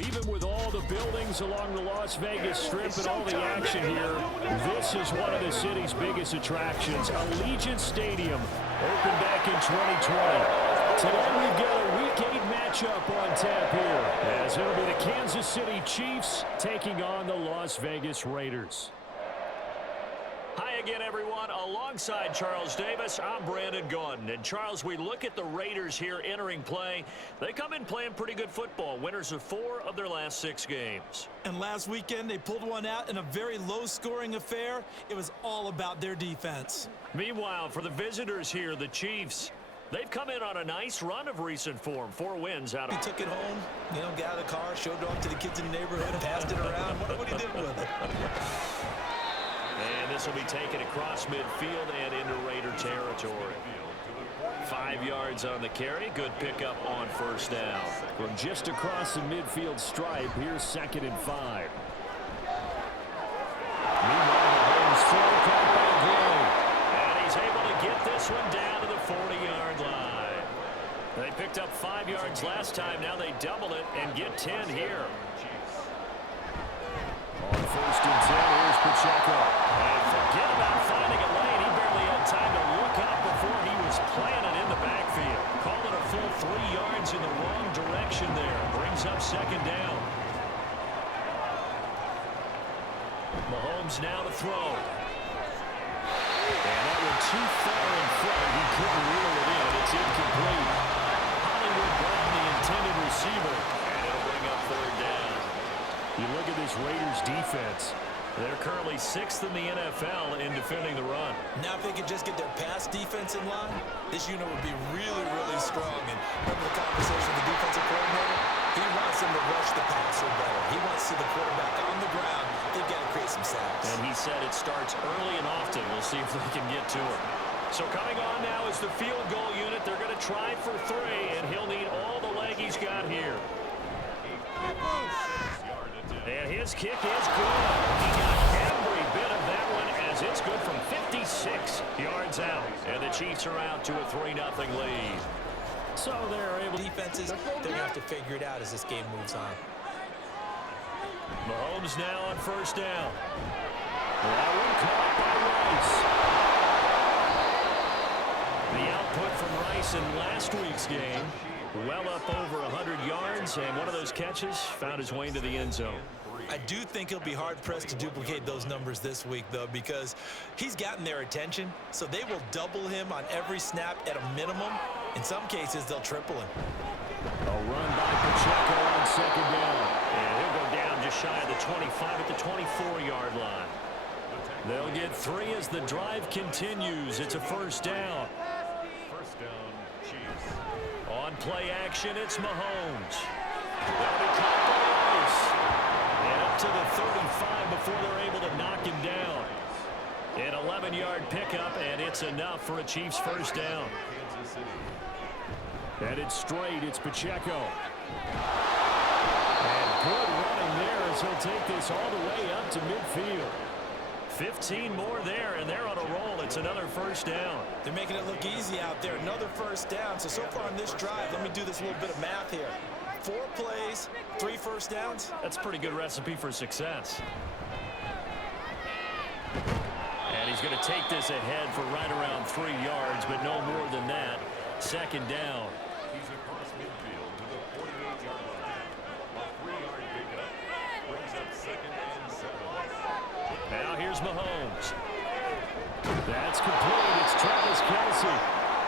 Even with all the buildings along the Las Vegas Strip and all the action here, this is one of the city's biggest attractions. Allegiant Stadium opened back in 2020. Today we've got a Week 8 matchup on tap here, as it'll be the Kansas City Chiefs taking on the Las Vegas Raiders. Hi again, everyone. Alongside Charles Davis, I'm Brandon Gaudin. And, Charles, we look at the Raiders here entering play. They come in playing pretty good football, winners of 4 of their last 6 games. And last weekend, they pulled one out in a very low-scoring affair. It was all about their defense. Meanwhile, for the visitors here, the Chiefs, they've come in on a nice run of recent form. 4 wins out of... He took it home, got out of the car, showed it off to the kids in the neighborhood, passed it around. What he did with it. And this will be taken across midfield and into Raider territory. 5 yards on the carry. Good pickup on first down. From just across the midfield stripe, here's 2nd and 5. Meanwhile, the Mahomes throw caught by Gray. And he's able to get this one down to the 40-yard line. They picked up 5 yards last time. Now they double it and get 10 here. On 1st and 10, here's Pacheco. And forget about finding a lane. He barely had time to look up before he was planted in the backfield. Call it a full 3 yards in the wrong direction there. Brings up 2nd down. Mahomes now to throw. And that one too far in front. He couldn't reel it in. It's incomplete. Hollywood grabbed the intended receiver. And it'll bring up 3rd down. You look at this Raiders defense. They're currently 6th in the NFL in defending the run. Now if they could just get their pass defense in line, this unit would be really, really strong. And remember the conversation with the defensive coordinator? He wants them to rush the passer better. He wants to see the quarterback on the ground. They've got to create some sacks. And he said it starts early and often. We'll see if they can get to it. So coming on now is the field goal unit. They're going to try for 3, and he'll need all the leg he's got here. And his kick is good. He got every bit of that one as it's good from 56 yards out. And the Chiefs are out to a 3-0 lead. So they're able defenses, they're going to have to figure it out as this game moves on. Mahomes now on 1st down. That one caught by Rice. The output from Rice in last week's game. Well up over 100 yards, and one of those catches found his way into the end zone. I do think he'll be hard-pressed to duplicate those numbers this week, though, because he's gotten their attention, so they will double him on every snap at a minimum. In some cases, they'll triple him. A run by Pacheco on 2nd down. And he'll go down just shy of the 25 at the 24-yard line. They'll get 3 as the drive continues. It's a 1st down. On play action, it's Mahomes. That'll be caught by Rice. And up to the 35 before they're able to knock him down. An 11-yard pickup, and it's enough for a Chiefs 1st down. And it's straight. It's Pacheco. And good running there as he'll take this all the way up to midfield. 15 more there, and they're on a roll. It's another 1st down. They're making it look easy out there. Another 1st down. So far on this drive, let me do this little bit of math here. 4 plays, 3 1st downs. That's a pretty good recipe for success. And he's going to take this ahead for right around 3 yards, but no more than that. 2nd down. He's across midfield to the 48-yard line. A 3-yard pickup brings up 2nd and 7. Now here's Mahomes. That's complete. It's Travis Kelce.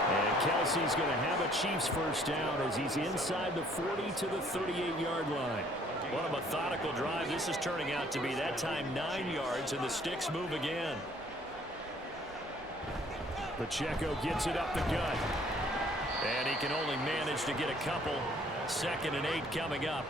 And Kelsey's going to have a Chiefs 1st down as he's inside the 40 to the 38-yard line. What a methodical drive this is turning out to be. That time 9 yards, and the sticks move again. Pacheco gets it up the gut. And he can only manage to get a couple. 2nd and 8 coming up.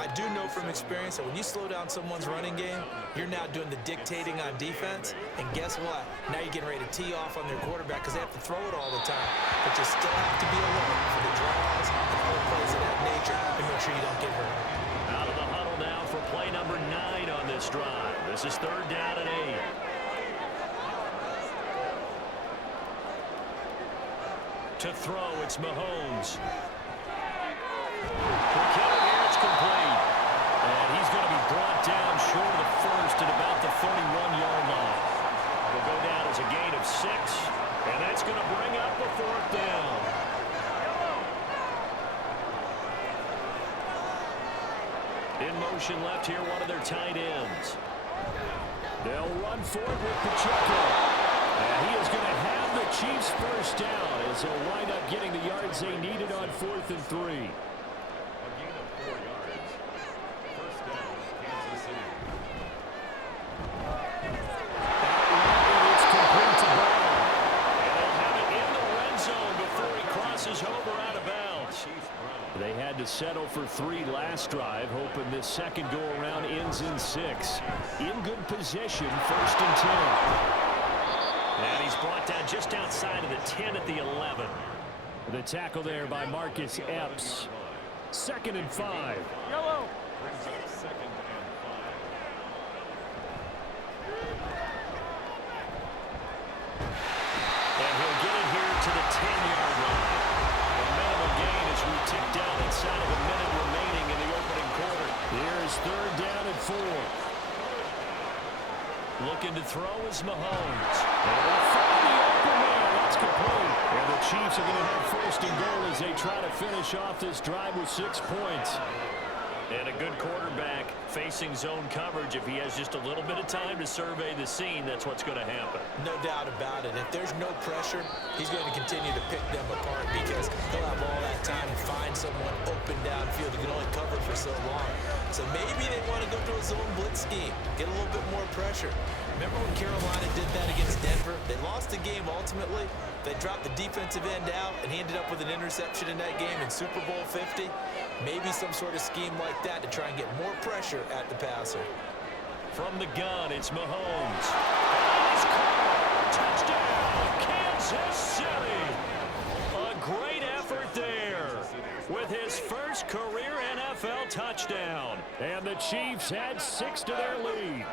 I do know from experience that when you slow down someone's running game, you're now doing the dictating on defense. And guess what? Now you're getting ready to tee off on their quarterback because they have to throw it all the time. But you still have to be alert for the draws and other plays of that nature and make sure you don't get hurt. Out of the huddle now for play number 9 on this drive. This is 3rd down and 8. To throw, it's Mahomes. For Kelly here, it's complete. In motion left here, one of their tight ends. They'll run for it with Pacheco. And he is going to have the Chiefs first down as they'll wind up getting the yards they needed on 4th and 3. A gain of 4 yards. First down, Kansas City. It's complete to Brown. And they'll have it in the red zone before he crosses over out of bounds. They had to settle for 3 last drive, hoping this second go-around ends in 6. In good position, 1st and 10. And he's brought down just outside of the 10 at the 11. The tackle there by Marcus Epps. 2nd and 5. Yellow. Brings up 2nd and 5. And he'll get it here to the 10-yard line. A minimal gain as we tick down inside of a minute remaining in the opening quarter. Here's 3rd down and 4. Looking to throw is Mahomes. And they'll find the open man. That's complete. And the Chiefs are going to have 1st and goal as they try to finish off this drive with 6 points. And a good quarterback facing zone coverage. If he has just a little bit of time to survey the scene, that's what's going to happen. No doubt about it. If there's no pressure, he's going to continue to pick them apart because he'll have all that time to find someone open downfield. He can only cover for so long. So maybe they want to go to a zone blitz scheme, get a little bit more pressure. Remember when Carolina did that against Denver? They lost the game ultimately. They dropped the defensive end out, and he ended up with an interception in that game in Super Bowl 50. Maybe some sort of scheme like that to try and get more pressure at the passer. From the gun, it's Mahomes. Touchdown, Kansas City. A great effort there with his first career NFL touchdown. And the Chiefs had 6 to their lead.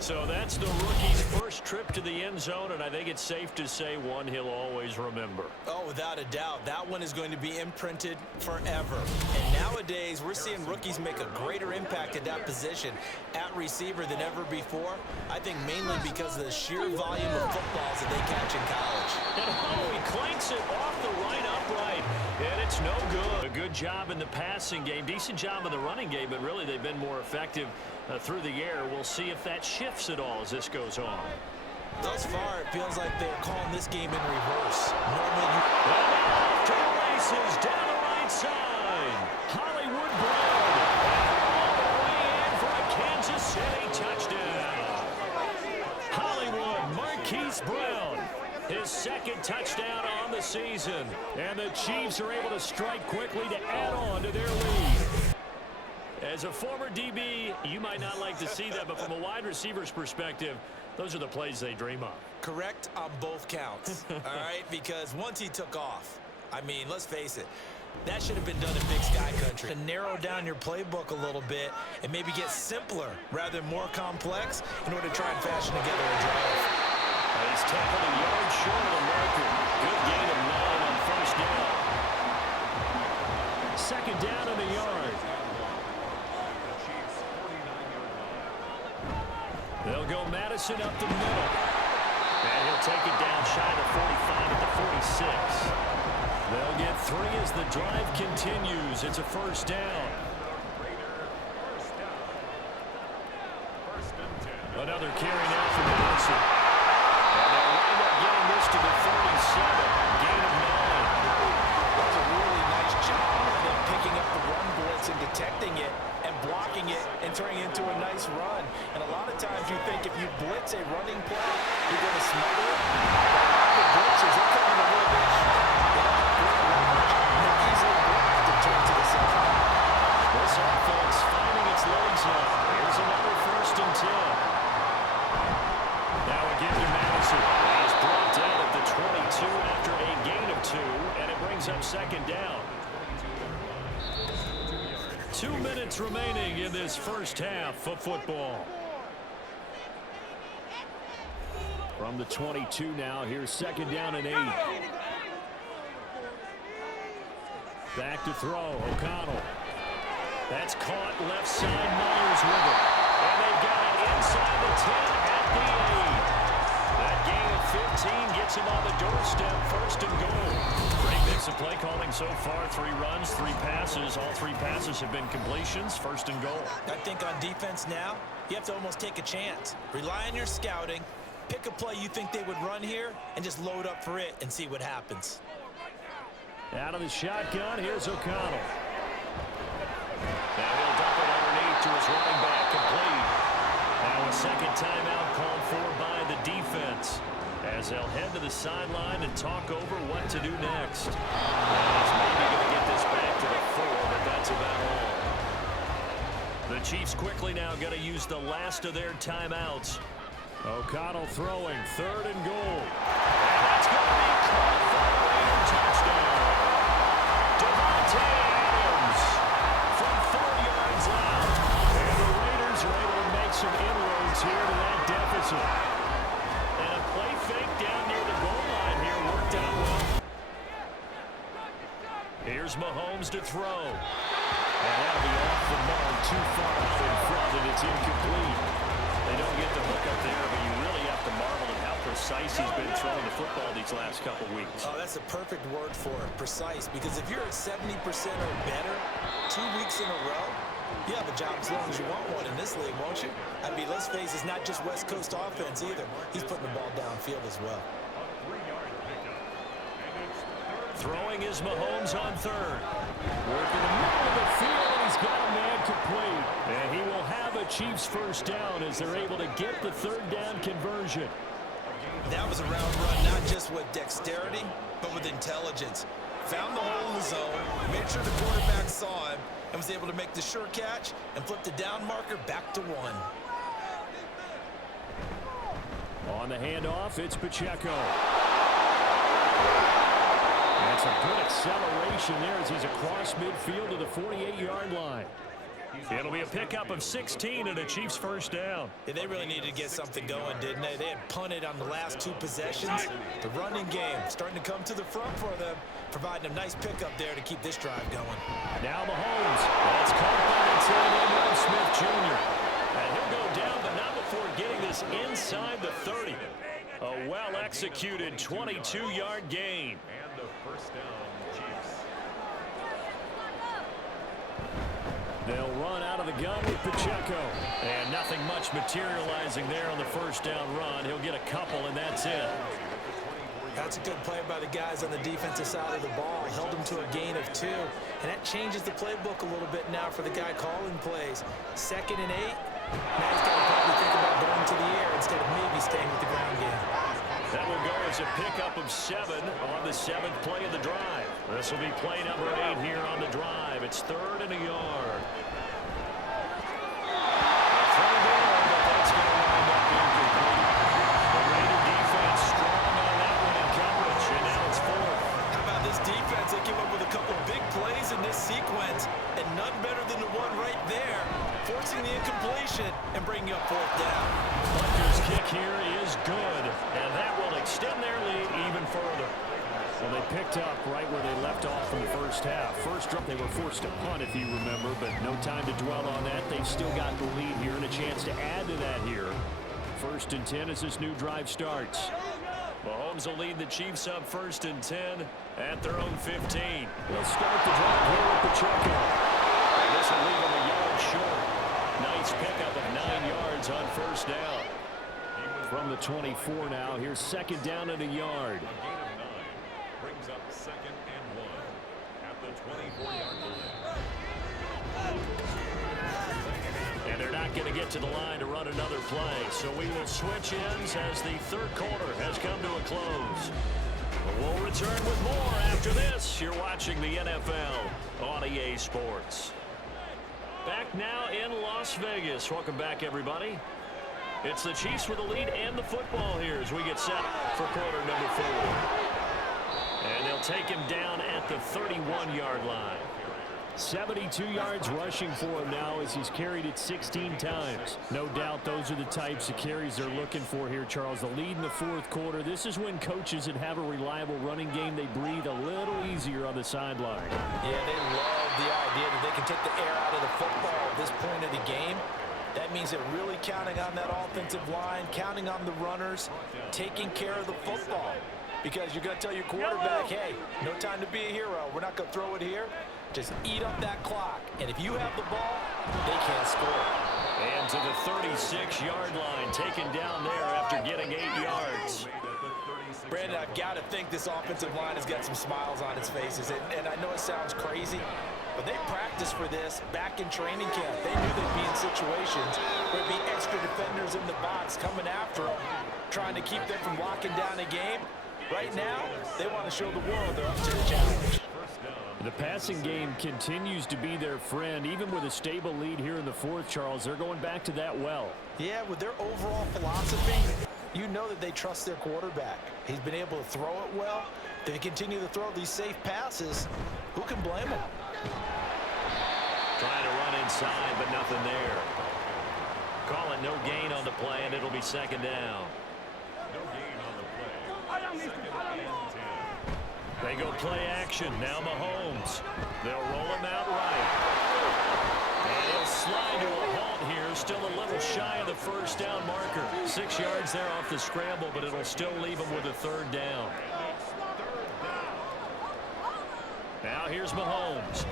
So that's the rookie's first trip to the end zone, and I think it's safe to say one he'll always remember. Oh, without a doubt. That one is going to be imprinted forever. And nowadays, we're seeing rookies make a greater impact at that position at receiver than ever before. I think mainly because of the sheer volume of footballs that they catch in college. And he clanks it off the right upright, and it's no good. A good job in the passing game, decent job in the running game, but really they've been more effective through the air. We'll see if that shifts at all as this goes on. Thus far, it feels like they're calling this game in reverse. Normally, And off to the races down the right side. Hollywood Brown all the way in for a Kansas City touchdown. Hollywood Marquise Brown, his 2nd touchdown on the season. And the Chiefs are able to strike quickly to add on to their lead. As a former DB, you might not like to see that, but from a wide receiver's perspective, those are the plays they dream of. correct on both counts, all right? Because once he took off, I mean, let's face it, that should have been done in Big Sky Country. To narrow down your playbook a little bit and maybe get simpler rather than more complex in order to try and fashion together a drive. He's tackled a yard short of the marker. Good gain of 9 on 1st down. 2nd down in the yard. They'll go Madison up the middle. And he'll take it down shy of the 45 at the 46. They'll get 3 as the drive continues. It's a 1st down. Another carry now for Madison. And they'll wind up getting this to the 37. Gain of 9. That's a really nice job of them picking up the run blitz and detecting it and blocking it and turning it into a nice run. And a lot of times you think if you blitz a running play, you're going to smother it. The blitzers, they're coming a little bit short. They don't have great leverage, and they're easily blocked to turn to the center. This offense finding its legs now. Here's another 1st and 10. Now again to Madison. He's brought down at the 22 after a gain of 2, and it brings up 2nd down. 2 minutes remaining in this first half of football. From the 22 now, here's 2nd down and 8. Back to throw, O'Connell. That's caught left side, Myers with it. And they've got it inside the 10 at the 8. That gain of 15 gets him on the doorstep, first and goal. Great mix of play calling so far. 3 runs, 3 passes. All 3 passes have been completions, first and goal. I think on defense now, you have to almost take a chance. Rely on your scouting, pick a play you think they would run here, and just load up for it and see what happens. Out of the shotgun, here's O'Connell. Now he'll dump it underneath to his running back, complete. Now a second timeout called for by the defense, as they'll head to the sideline and talk over what to do next. He's maybe going to get this back to the 4, but that's about all. The Chiefs quickly now going to use the last of their timeouts. O'Connell throwing, 3rd and goal. And that's going to be caught for a Raider touchdown. Devontae Adams from 4 yards out. And the Raiders are able to make some inroads here to that deficit. And a play fake down near the goal line here worked out well. Here's Mahomes to throw. And that'll be off the mark, too far out in front, and it's incomplete. They don't get the hook up there, but you really have to marvel at how precise he's been throwing the football these last couple weeks. Oh, that's a perfect word for it, precise, because if you're at 70% or better 2 weeks in a row, you have a job as long as you want one in this league, won't you? I mean, let's face it, it's not just West Coast offense either. He's putting the ball downfield as well. Throwing is Mahomes on 3rd. Working the middle of the field, and he's got a man complete. And he will have a Chiefs first down as they're able to get the 3rd down conversion. That was a round run, not just with dexterity, but with intelligence. Found the hole in the zone, made sure the quarterback saw him, and was able to make the sure catch and flip the down marker back to 1. On the handoff, it's Pacheco. That's a good acceleration there as he's across midfield to the 48-yard line. It'll be a pickup of 16 and a Chiefs first down. Yeah, they really needed to get something going, didn't they? They had punted on the last 2 possessions. The running game starting to come to the front for them, providing a nice pickup there to keep this drive going. Now Mahomes. That's caught by the tight end, Will Smith Jr. And he'll go down, but not before getting this inside the 30. A well-executed 22-yard gain. And the first down, Chiefs. They'll run out of the gun with Pacheco. And nothing much materializing there on the first down run. He'll get a couple, and that's it. That's a good play by the guys on the defensive side of the ball. Held them to a gain of 2. And that changes the playbook a little bit now for the guy calling plays. 2nd and 8. Now he's got to probably think about going to the air instead of maybe staying with the ground game. That will go as a pickup of 7 on the 7th play of the drive. This will be play number 8 here on the drive. It's 3rd and a yard. Throw down, but that's going to wind up incomplete. The Raider defense strong on that one in coverage, and now it's 4th. How about this defense? They came up with a couple big plays in this sequence, and none better than the one right there, forcing the incompletion and bringing up 4th down. Rutgers' kick here is good, and that will extend their lead even further. Well, they picked up right where they left off in the first half. First drop, they were forced to punt, if you remember, but no time to dwell on that. They've still got the lead here and a chance to add to that here. 1st and 10 as this new drive starts. Mahomes will lead the Chiefs up 1st and 10 at their own 15. They'll start the drive here with Pacheco. This will leave them a yard short. Nice pickup of 9 yards on first down. From the 24 now, here's 2nd down and a yard. A gain of 9 brings up 2nd and 1 at the 24-yard line. And they're not going to get to the line to run another play. So we will switch ends as the 3rd quarter has come to a close. We'll return with more after this. You're watching the NFL on EA Sports. Back now in Las Vegas. Welcome back, everybody. It's the Chiefs with the lead and the football here as we get set for quarter number 4. And they'll take him down at the 31-yard line. 72 yards rushing for him now as he's carried it 16 times. No doubt those are the types of carries they're looking for here, Charles. The lead in the 4th quarter. This is when coaches that have a reliable running game, they breathe a little easier on the sideline. Yeah, they love the idea that they can take the air out of the football at this point of the game That means they're really counting on that offensive line, counting on the runners, taking care of the football. Because you're going to tell your quarterback, hey, no time to be a hero. We're not going to throw it here. Just eat up that clock. And if you have the ball, they can't score. And to the 36-yard line, taken down there after getting 8 yards. Brandon, I've got to think this offensive line has got some smiles on its faces. And I know it sounds crazy, but they practiced for this back in training camp. They knew they'd be in situations where there'd be extra defenders in the box coming after them, trying to keep them from locking down a game. Right now, they want to show the world they're up to the challenge. The passing game continues to be their friend. Even with a stable lead here in the fourth, Charles, they're going back to that well. Yeah, with their overall philosophy, you know that they trust their quarterback. He's been able to throw it well. If they continue to throw these safe passes, who can blame them? Trying to run inside, but nothing there. Call it no gain on the play, and it'll be second down. No gain on the play. Second and 10. They go play action. Now Mahomes. They'll roll him out right. And he'll slide to a halt here. Still a little shy of the first down marker. 6 yards there off the scramble, but it'll still leave him with a third down. Now here's Mahomes.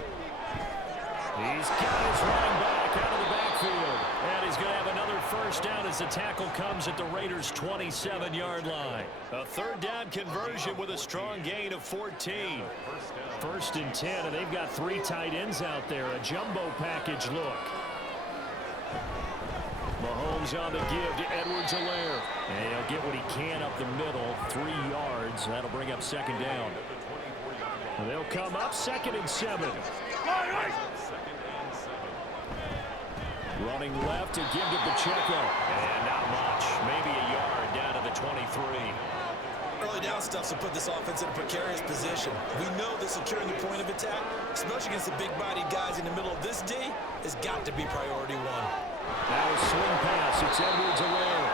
He's got his running back out of the backfield. And he's going to have another first down as the tackle comes at the Raiders' 27-yard line. A third down conversion with a strong gain of 14. First and 10, and they've got 3 tight ends out there. A jumbo package look. Mahomes on the give to Edwards-Helaire. And he'll get what he can up the middle. 3 yards. That'll bring up second down. And they'll come up second and 7. Running left to give to Pacheco. And not much. Maybe a yard down to the 23. Early down stuff to put this offense in a precarious position. We know that securing the point of attack, especially against the big-bodied guys in the middle of this D, has got to be priority one. Now a swing pass. It's Edwards-Helaire.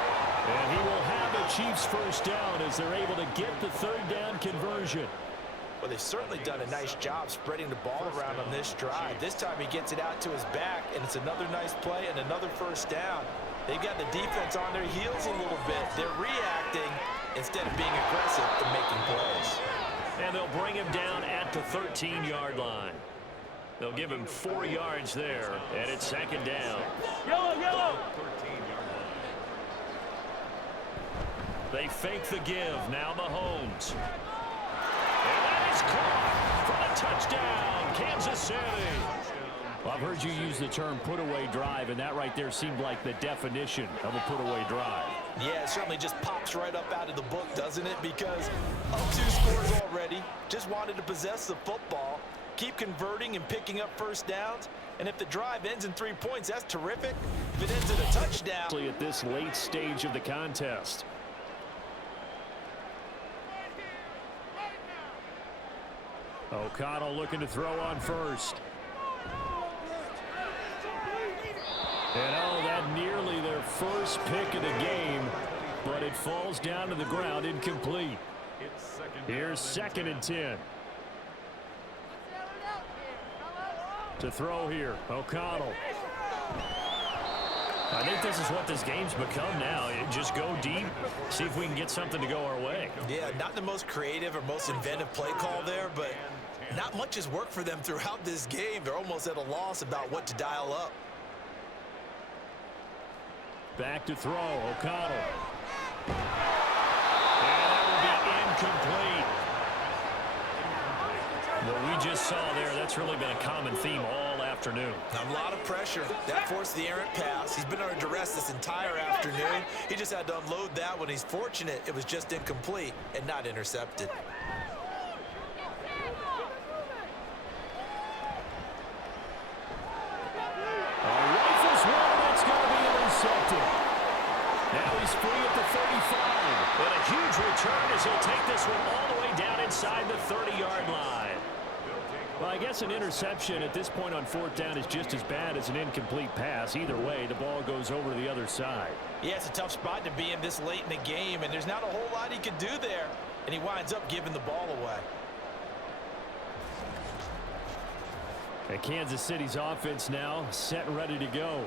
And he will have the Chiefs first down as they're able to get the third down conversion. Well, they've certainly done a nice job spreading the ball around on this drive. This time he gets it out to his back, and it's another nice play and another first down. They've got the defense on their heels a little bit. They're reacting instead of being aggressive and making plays. And they'll bring him down at the 13-yard line. They'll give him 4 yards there, and it's second down. Yellow! They fake the give. Now Mahomes. And that is caught for the touchdown, Kansas City. Well, I've heard you use the term put-away drive, and that right there seemed like the definition of a put-away drive. Yeah, it certainly just pops right up out of the book, doesn't it? Because up 2 scores already, just wanted to possess the football, keep converting and picking up first downs, and if the drive ends in 3 points, that's terrific. If it ends in a touchdown. At this late stage of the contest. O'Connell looking to throw on first. And that nearly their first pick of the game, but it falls down to the ground incomplete. Here's second and 10. To throw here, O'Connell. I think this is what this game's become now. Just go deep, see if we can get something to go our way. Yeah, not the most creative or most inventive play call there, but not much has worked for them throughout this game. They're almost at a loss about what to dial up. Back to throw, O'Connell. And that will be incomplete. What we just saw there, that's really been a common theme all afternoon. A lot of pressure. That forced the errant pass. He's been under duress this entire afternoon. He just had to unload that one. He's fortunate it was just incomplete and not intercepted. Now he's free at the 35. And a huge return as he'll take this one all the way down inside the 30-yard line. Well, I guess an interception at this point on fourth down is just as bad as an incomplete pass. Either way, the ball goes over to the other side. Yeah, it's a tough spot to be in this late in the game, and there's not a whole lot he could do there. And he winds up giving the ball away. And Kansas City's offense now set and ready to go.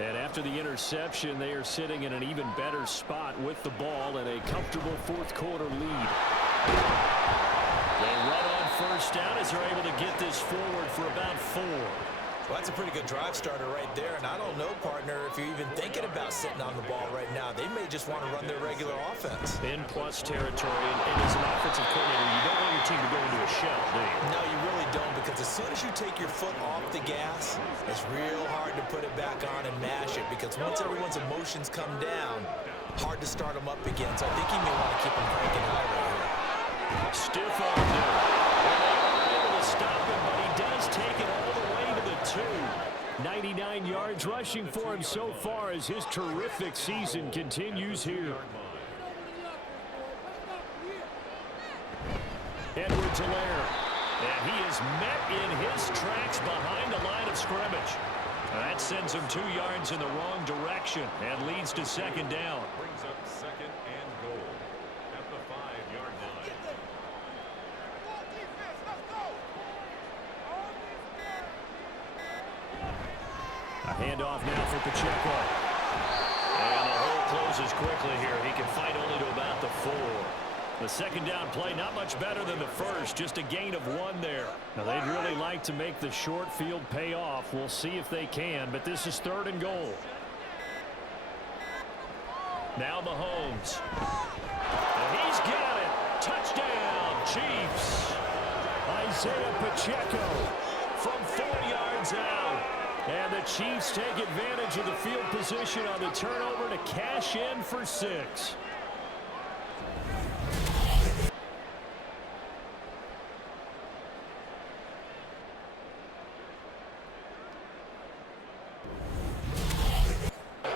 And after the interception, they are sitting in an even better spot with the ball and a comfortable fourth quarter lead. They run on first down as they're able to get this forward for about 4. Well, that's a pretty good drive starter right there, and I don't know, partner, if you're even thinking about sitting on the ball right now. They may just want to run their regular offense. In plus territory, and as an offensive coordinator, you don't want your team to go into a shell, do you? No, you really don't, because as soon as you take your foot off the gas, it's real hard to put it back on and mash it, because once everyone's emotions come down, hard to start them up again. So I think you may want to keep them cranking high right here. Stiff arm there. Well, they are able to stop him, but he does take it all the way to the 2. 99 yards rushing for him so far as his terrific season continues here. Edwards-Helaire. And he is met in his tracks behind the line of scrimmage. That sends him 2 yards in the wrong direction and leads to second down. Brings up second and goal at the 5-yard line. A handoff now for Pacheco. And the hole closes quickly here. He can fight only to about the 4. The second down play not much better than the first, just a gain of 1 there. Now they'd really like to make the short field pay off. We'll see if they can, but this is 3rd and goal. Now Mahomes. And he's got it. Touchdown, Chiefs. Isaiah Pacheco from 4 yards out. And the Chiefs take advantage of the field position on the turnover to cash in for 6.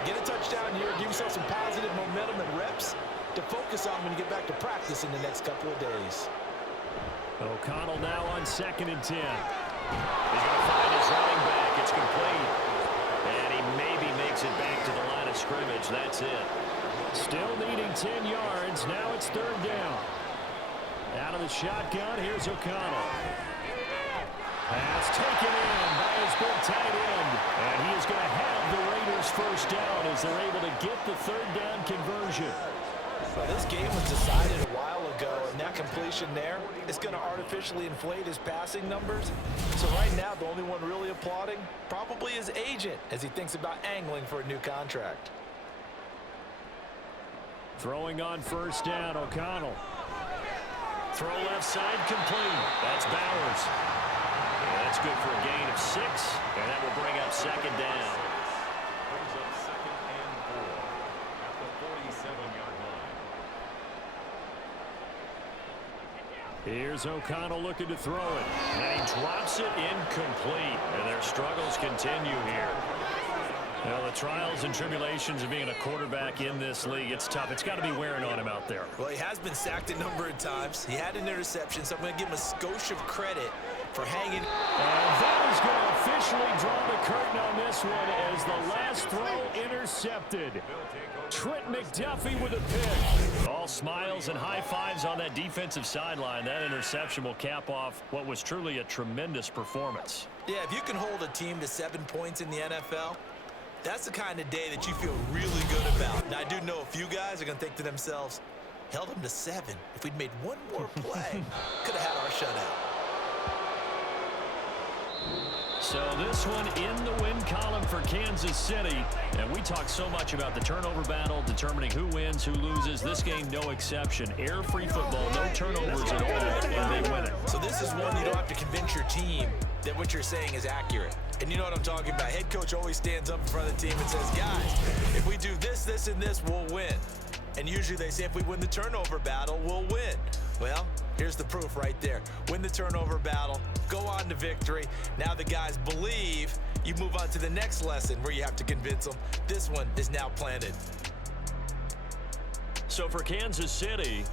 Get a touchdown here, give yourself some positive momentum and reps to focus on when you get back to practice in the next couple of days. O'Connell now on 2nd and 10. He's going to find his running back. It's complete. And he maybe makes it back to the line of scrimmage. That's it. Still needing 10 yards. Now it's 3rd down. Out of the shotgun, here's O'Connell. Pass taken in by his big tight end. And he is going to have the Raiders first down as they're able to get the 3rd down conversion. Well, this game was decided a while ago, and that completion there is going to artificially inflate his passing numbers. So right now, the only one really applauding probably his agent as he thinks about angling for a new contract. Throwing on first down, O'Connell. Throw left side complete. That's Bowers. And that's good for a gain of 6, and that will bring up second down. Brings up second and goal at the 47-yard line. Here's O'Connell looking to throw it. And he drops it incomplete. And their struggles continue here. Well, the trials and tribulations of being a quarterback in this league, it's tough. It's got to be wearing on him out there. Well, he has been sacked a number of times. He had an interception, so I'm going to give him a skosh of credit for hanging. And that is going to officially draw the curtain on this one as the last throw intercepted. Trent McDuffie with a pick. All smiles and high fives on that defensive sideline. That interception will cap off what was truly a tremendous performance. Yeah, if you can hold a team to 7 points in the NFL, that's the kind of day that you feel really good about. Now, I do know a few guys are going to think to themselves, held them to 7. If we'd made one more play, could have had our shutout. So this one in the win column for Kansas City. And we talk so much about the turnover battle, determining who wins, who loses. This game, no exception. Air-free football, no turnovers at all, and they win it. So this is one you don't have to convince your team that what you're saying is accurate. And you know what I'm talking about. Head coach always stands up in front of the team and says, guys, if we do this, this, and this, we'll win. And usually they say if we win the turnover battle, we'll win. Well, here's the proof right there. Win the turnover battle, go on to victory. Now the guys believe. You move on to the next lesson where you have to convince them. This one is now planted. So for Kansas City,